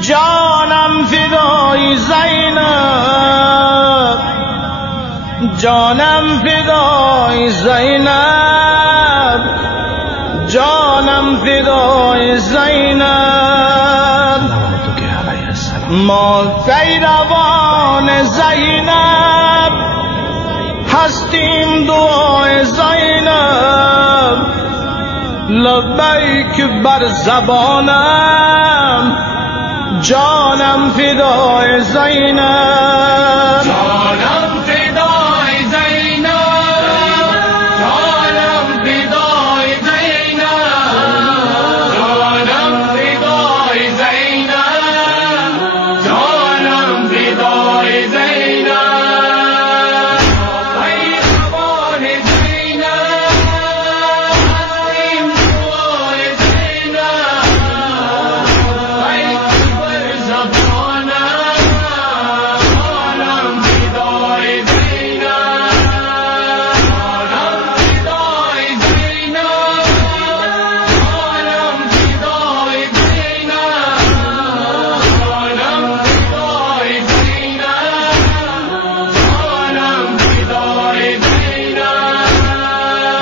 جانم فدای زینب، جانم فدای زینب، جانم فدای زینب. ما پیروان زینب هستیم، دعای زینب لبیک بر زبانم، جانم فدای زینب. جانم فدای زینب، جانم فدای زینب، جانم فدای زینب، جانم فدای زینب. پیروان زینب هستیم، دعای زینب